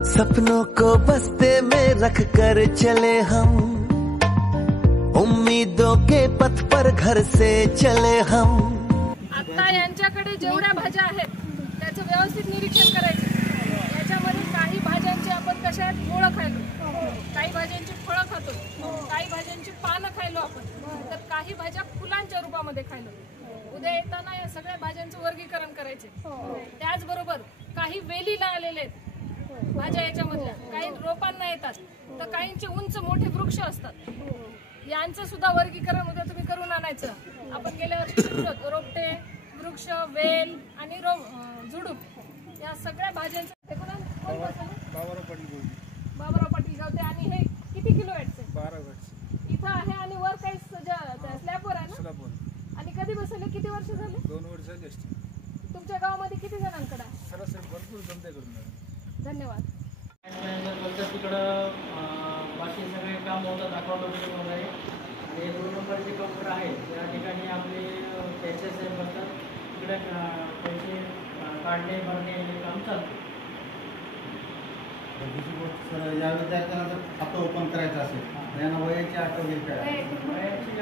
सपनों को बस्ते में रख कर चले हम, उम्मीदों के पथ पर घर से चले हम। आता यांच्याकडे जेवढ्या भाज्या आहेत त्याचं व्यवस्थित निरीक्षण करायचं। याच्यामध्ये काही भाज्यांची आपण कशा आहेत मुळं खायलो, काही भाज्यांची फळं खातो, काही भाज्यांची पानं खायलो आपण, तर काही भाज्या फुलांच्या रूपामध्ये खायलो। उद्या येताना या सगळ्या भाज्यांचं वर्गीकरण करायचे। त्याचबरोबर काही वेलीला आलेले आहेत भाज्या, याच्यामधल्या काही रोपांना येतात, तर काहींचे उंच मोठे वृक्ष असतात, यांचं सुद्धा वर्गीकरण उद्या तुम्ही करून आणायचं। आपण गेल्या वर्षी शिकलो रोपटे, वृक्ष, वेल आणि झुडूप या सगळ्या भाज्यांचं बाबराव पाटील गावते। आणि हे किती किलो आहेत? 12 गट इथं आहे आणि वर काही स्लॅबवर आहे ना? आणि कधी बसवले? किती वर्ष झाले? 2 वर्ष झाली असतील। तुमच्या गावामध्ये किती जणांकडे आहे? सरासरी भरपूर जमतेकडून। धन्यवाद। तिकडं बाकी सगळे काम होतात अकाउंट वगैरे, आणि 2 नंबरचे काउंटर आहे त्या ठिकाणी आपले कॅशर साहेब बसतात, तिकडे पैसे काढणे भरणे हे काम चालतं। दुसरी गोष्ट सर, या विद्यार्थ्यांना जर खातं ओपन करायचं असेल, त्यांना वयाची अट वगैरे काय? वयाची